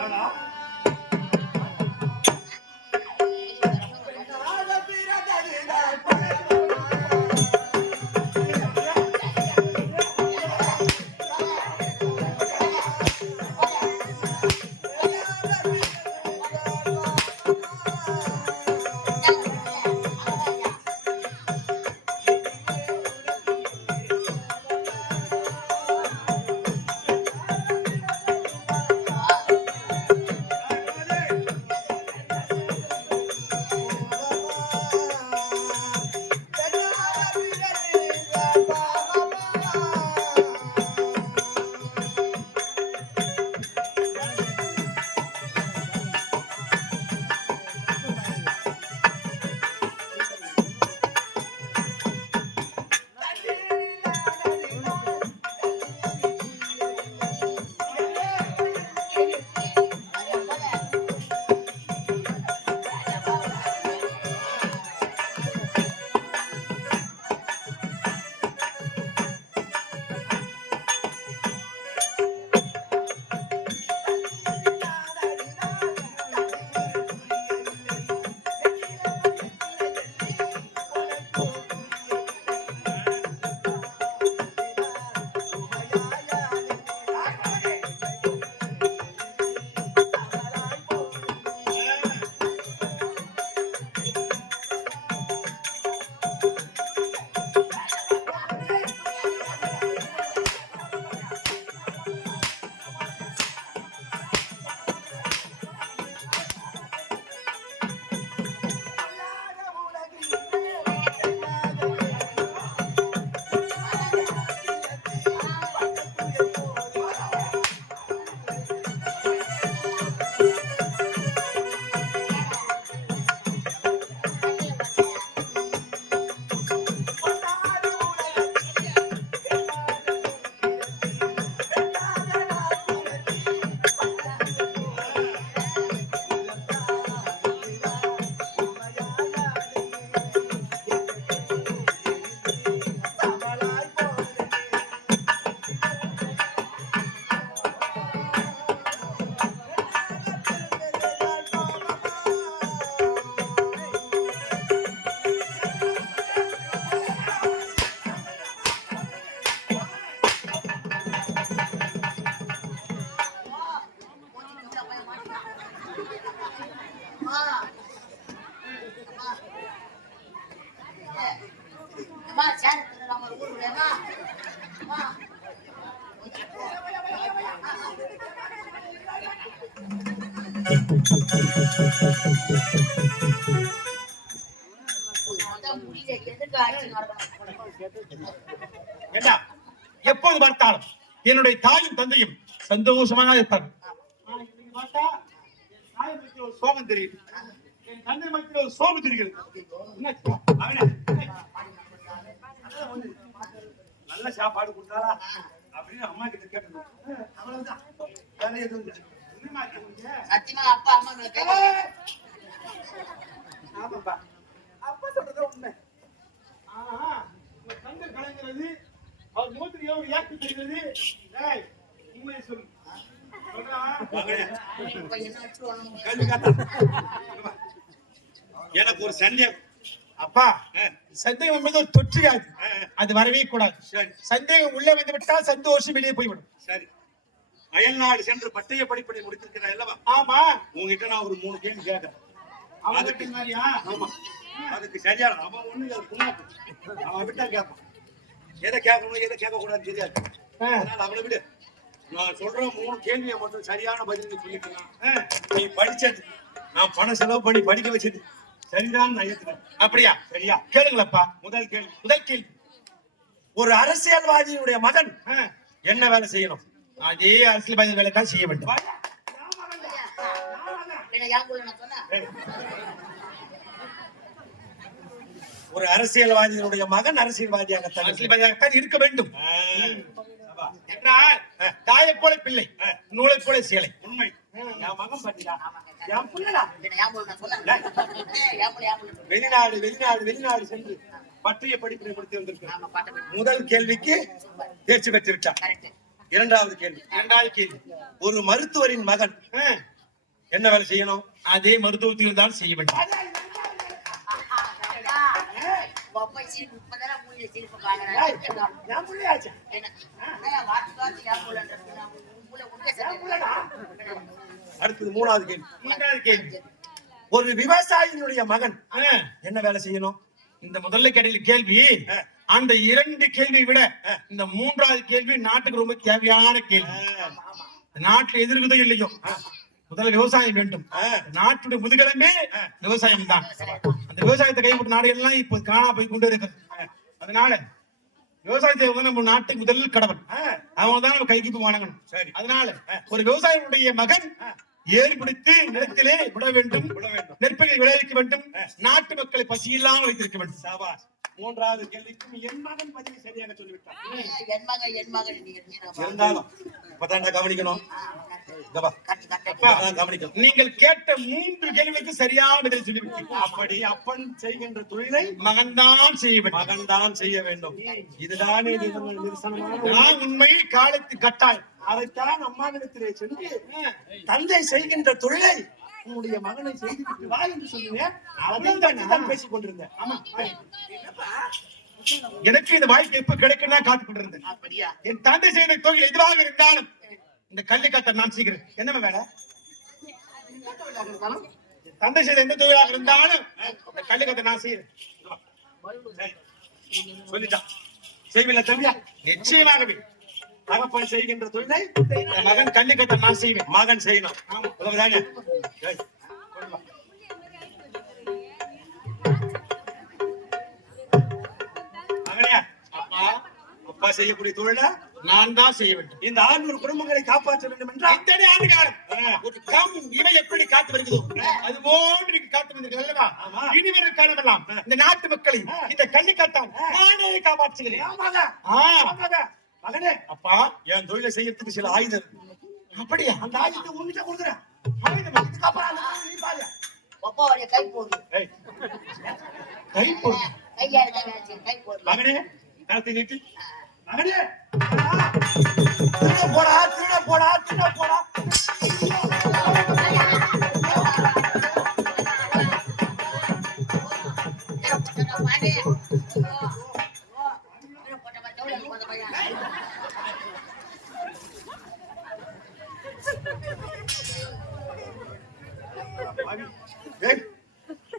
அம்மா எப்போது பார்த்தாலும் என்னுடைய தாயும் தந்தையும் சந்தோஷமாக இருப்பார்கள். ஒரு சோகம் தெரியுது. என் தந்தை மத்தியில் ஒரு சோகம் தெரிகிறது. நல்ல சாப்பாடு கொடுத்தாரா? அப்படின்னு அம்மா கிட்ட கேட்டணும் அவ்வளவுதான். வேற எதுவும்? சத்தியமா அப்பா அம்மா மேல கேட்க ஆமாப்பா அப்பா சொல்றது உண்மை ஆனா உங்க தந்தை கலைஞரது அவர் மூத்திரியா ஒரு ஏக்கு தெரிகிறது டேய் உண்மையை சொல்லு சொல்றா என்ன வச்சு வரணும் கேள்வி கேட்டா. எனக்கு ஒரு சந்தேகம். அப்பா சந்தேகம் என்பது ஒரு அது வரவே கூடாது. சந்தேகம் உள்ளே வந்து விட்டால் சந்தோஷம் வெளியே போய்விடும். சரி. அயல்நாடு சென்று பட்டய படிப்பனை முடித்திருக்கிறாய் அல்லவா? ஆமா. உங்ககிட்ட நான் ஒரு மூணு கேள்வி கேட்கறேன் அதுக்கு மாதிரியா? ஆமா. அதுக்கு சரியான அவன் ஒண்ணு புண்ணாக்கு. அவன் விட்டா கேட்பான் எதை கேட்கணும் எதை கேட்க கூடாதுன்னு தெரியாது. அதனால அவனை விடு. நான் சொல்ற மூணு கேள்வியை மட்டும் சரியான பதில் ஆ, நீ படிச்சது நான் பணம் செலவு பண்ணி படிக்க வச்சது சரிதான் நான் ஏத்துக்கிறேன். அப்படியா? சரியா? கேளுங்களப்பா முதல் கேள்வி. முதல் கேள்வி. ஒரு அரசியல்வாதியினுடைய மகன் என்ன வேலை செய்யணும்? அதே அரசியல்வாதி வேலை தான் செய்ய வேண்டும். ஒரு அரசியல்வாதியினுடைய மகன் அரசியல்வாதியாகத்தான் அரசியல்வாதியாகத்தான் இருக்க வேண்டும். என்றால் தாயை போல பிள்ளை நூலை போல சேலை உண்மை வெளிநாடு வெளிநாடு வெளிநாடு சென்று பட்டய படிப்பினை கொடுத்து வந்திருக்கிறார் ஆமா பாட்ட போய் முதல் கேள்விக்கு தேர்ச்சி பெற்று விட்டார் கரெக்ட் இரண்டாவது கேள்வி. இரண்டாவது கேள்வி. ஒரு மருத்துவரின் மகன் என்ன வேலை செய்யணும்? அதே மருத்துவத்தில் தான் செய்ய வேண்டும். அடுத்தது மூணாவது கேள்வி. மூன்றாவது கேள்வி. ஒரு விவசாயியினுடைய மகன் என்ன வேலை செய்யணும்? இந்த முதல்ல கேள்வி கேள்வி. அந்த இரண்டு கேள்வியை விட இந்த மூன்றாவது கேள்வி நாட்டுக்கு ரொம்ப தேவையான கேள்வி. நாட்டுல எதிர்க்குதோ இல்லையோ? முதல்ல விவசாயம் வேண்டும். நாட்டுடைய முதுகெலும்பே விவசாயம் தான் அந்த விவசாயத்தை கைவிட்ட நாடு எல்லாம் இப்ப காணா போய் கொண்டு இருக்கிறது. அதனால விவசாயத்தை வந்து நம்ம நாட்டுக்கு முதல் கடவுள். அவங்க தான் நம்ம கைக்கு வணங்கணும் சரி. அதனால ஒரு விவசாயியுடைய மகன் ஏறி பிடித்து நிலத்திலே விட வேண்டும். நெற்பயிரை விளைவிக்க வேண்டும் நாட்டு மக்களை பசியில்லாமல் வைத்திருக்க வேண்டும். சாபாஷ் மூன்றாவது கேள்விக்கும் என் மகன் பதிவு சரியாக சொல்லிவிட்டான். என் மகன், என் மகன் இருந்தாலும் இப்பதான் கவனிக்கணும். நீங்கள் கேட்ட மூன்று கேள்விக்கு சரியான பதில் சொல்லிவிட்டீர்கள். அப்படி அப்பன் செய்கின்ற தொழிலை மகன்தான் செய்ய வேண்டும். மகன் தான் செய்ய வேண்டும். இதுதானே நான் உண்மை காலத்து கட்டாயம். அதைத்தான் அம்மாவிடத்திலே சென்று தந்தை செய்கின்ற தொழிலை உன்னுடைய மகனை செய்துவிட்டு வா என்று சொன்னேன் அவ்வளவுதான்? தான் பேசிக் கொண்டிருந்தேன். எனக்கு இந்த வாய்ப்பு எப்ப கிடைக்கும் காத்து கொண்டிருந்தேன். அப்படியா? என் தந்தை செய்த தொழில் எதுவாக இருந்தாலும் இந்த கல்வி கட்ட நான் செய்கிறேன் என்ன வேலை? தந்தை செய்த எந்த தொழிலாக இருந்தாலும் இந்த கல்வி கட்ட நான் செய்கிறேன் சரி. சொல்லிட்டான் செய்வில்லை தம்பியா? நிச்சயமாகவே. தகப்பன் செய்கின்ற தொழிலை மகன் கல்வி கட்ட நான் செய்வேன். மகன் செய்யணும்? சரி. மகனே அப்பா அப்பா செய்யக்கூடிய தொழிலை நான் தான் செய்ய வேண்டும். இந்த ஆண்டூர் குடும்பங்களை காப்பாற்ற வேண்டும் என்றால் இத்தனை ஆண்டு காலம். ஒரு கம் இவை எப்படி காத்து வருகிறதோ. அது போன்று நீங்க காத்து வந்தீர்கள் அல்லவா? ஆமா. இனி வரும் காலமெல்லாம் இந்த நாட்டு மக்களை இந்த கல்வி காட்டால் நானே காப்பாற்றுகிறேன். மகனே. அப்பா என் தொழிலை செய்யறதுக்கு சில ஆயுதம் இருக்கு. அப்படியா? அந்த ஆயுதத்தை உன்கிட்ட கொடுக்குறேன். ஆயுதமா? தொழிலை நீ பாரு. ஒப்பாவுடைய கை போடு. கை போடு. செய்யும், கை போடு. மகனே கருத்தை நீட்டி. மகனே திருட போடா திருட போடா திருட போடா.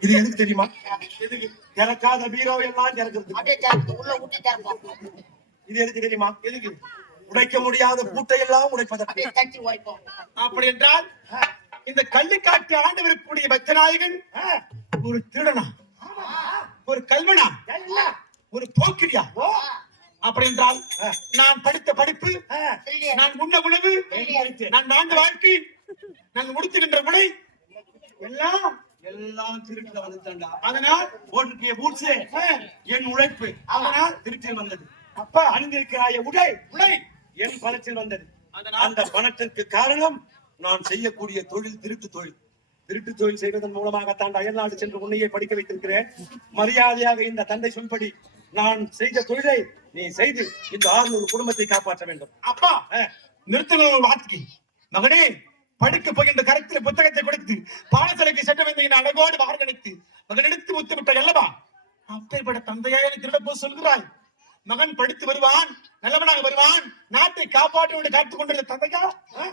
இது எதுக்கு தெரியுமா? எனக்காத பீரோ எல்லாம் திறக்கிறது அப்படியே உள்ள விட்டு திறப்போம். இது எதுக்கு தெரியுமா? எதுக்கு? உடைக்க முடியாத பூட்டை எல்லாம் உடைப்பதற்கு. அப்படி என்றால் இந்த கல்வி காட்டி ஆண்டு வரக்கூடிய பச்சநாயகன் ஒரு திருடனா? ஒரு கல்வனா. ஒரு போக்கிரியா? அப்படி என்றால் நான் படித்த படிப்பு. நான் உண்ண உணவு. நான் வாழ்ந்த வாழ்க்கை நான் உடுத்துகின்ற உடை எல்லாம் எல்லாம் திருட்டுல வந்துட்டான்டா. அதனால் பூட்ஸ் ஆ, என் உழைப்பு. அதனால் திருச்சில் வந்தது. அப்பா அணிந்திருக்கிறாய உடை உடை. என் பணத்தில் வந்தது. அந்த பணத்திற்கு காரணம் நான் செய்யக்கூடிய தொழில் திருட்டு தொழில். திருட்டு தொழில் செய்வதன் மூலமாகத்தான் அயல்நாடு சென்று உன்னையே படிக்க வைத்திருக்கிறேன். மரியாதையாக இந்த தந்தை சொல்படி நான் செய்த தொழிலை நீ செய்து இந்த ஆறுநூறு குடும்பத்தை காப்பாற்ற வேண்டும். அப்பா ஒரு வார்த்தைக்கு. மகனே படிக்க போகின்ற கரத்தில் புத்தகத்தை கொடுத்து பாடசாலைக்கு சென்று என் அழகோடு வார்கணித்து மகனெடுத்து முத்து விட்டாய் அல்லவா? அப்பேற்பட்ட தந்தையா எனக்கு திருட போய் சொல்கிறாய். மகன் படித்து வருவான் நல்லவனாக வருவான் நாட்டை காப்பாற்ற காத்துக் கொண்டிருந்த தந்தையா?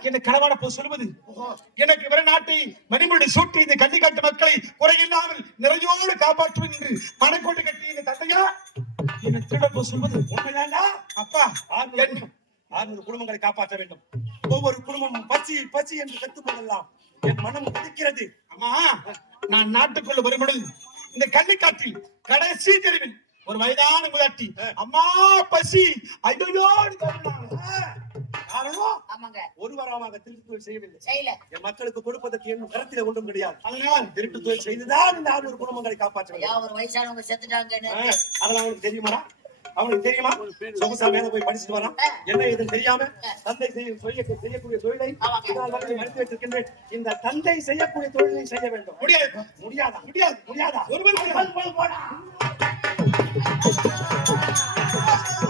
என்னை களவாட போய் சொல்வது எனக்கு வர நாட்டை மணிமுடி சூட்டி இந்த கன்னிக்காட்டு மக்களை குறையில்லாமல் நிறையோடு காப்பாற்றுவேன் என்று மனக்கோட்டை கட்டி இந்த தந்தையா? என்னை திருட போய் சொல்வது உண்மைதாண்டா அப்பா ஆறுநூறு குடும்பங்களை காப்பாற்ற வேண்டும். ஒவ்வொரு குடும்பமும் பசி பசி என்று கற்றுக்கொள்ளலாம் என் மனம் கொதிக்கிறது அம்மா நான் நாட்டுக்குள்ள வரும்பொழுது இந்த கள்ளிக்காட்டில் கடைசி தெருவில் ஒரு வயதான முதாட்டி அம்மா பசி. ஐயோ காரணம் ஆமாங்க. ஒரு வாரமாக திருட்டு தொழில் செய்யவில்லை. செய்யல. என் மக்களுக்கு கொடுப்பதற்கு இன்னும் கருத்தில ஒன்றும் கிடையாது. அதனால் திருட்டு தொழில் செய்துதான் இந்த ஆறுநூறு குடும்பங்களை காப்பாற்ற வேண்டும். ஐயா ஒரு வயசானவங்க செத்துட்டாங்க அதெல்லாம் அவனுக்கு தெரியுமாடா? அவனுக்கு தெரியுமா? சொகுசா மேல போய் படிச்சுட்டு வரான் என்ன இது தெரியாம தந்தை செய்ய செய்ய- செய்யக்கூடிய தொழிலை மறுத்து வைத்திருக்கின்றேன். இந்த தந்தை செய்யக்கூடிய தொழிலை செய்ய வேண்டும். முடியாது. முடியாதா? முடியாது. முடியாதா? ஒருவர் போடு, Thank you.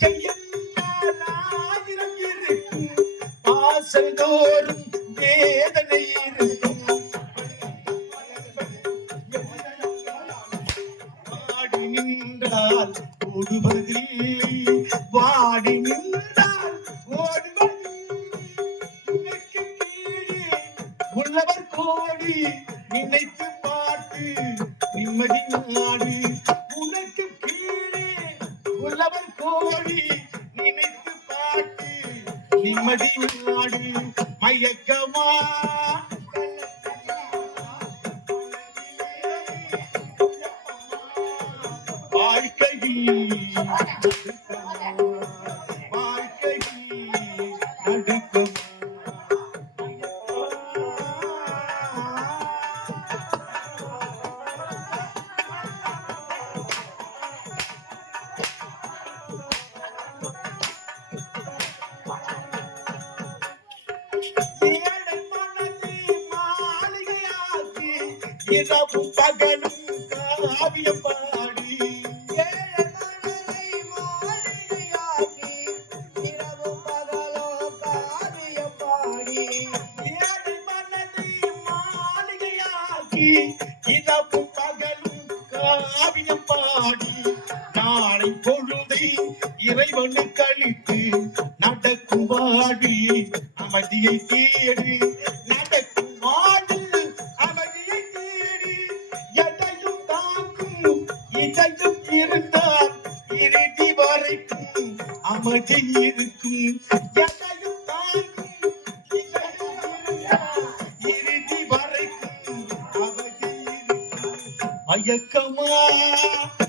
வாழ்க்கை இருக்கும் வாசல் தோறும் வேதனை இருக்கும் வாடி நின்றால் ஓடுவதில்லை. வாடி நின்றால் ஓடுவதில்லை. உள்ளவர் கோடி நினைத்து வாழ்க்கையில் பகலும் காவியம் பாடி பொழுதை இறைவனு கழித்து நடக்கும் வாடி அமைதியை தேடி. நடக்கும் வாடி அமைதியை தேடி. எதையும் தாக்கும் இதையும் இருந்தால் இறுதி வரைக்கும் அமைதி இருக்கும். எதையும் தாக்கும் இறுதி வரைக்கும் அமைதி இருக்கும். மயக்கமா?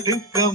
வாழ்க்கையில் நடுக்கமா